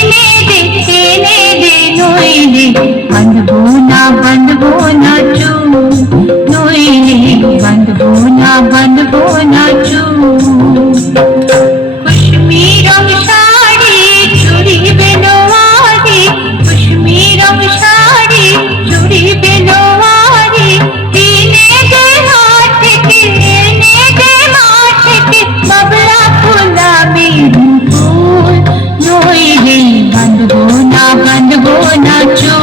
I need, ne de noi ne बंद हो ना चो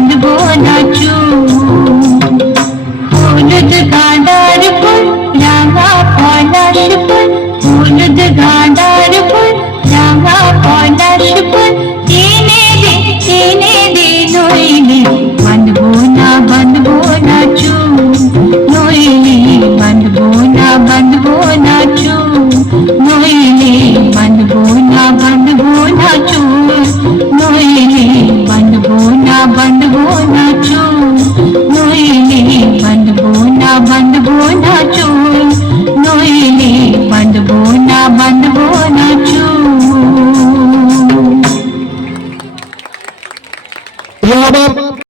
ಬಂದು ಬೋ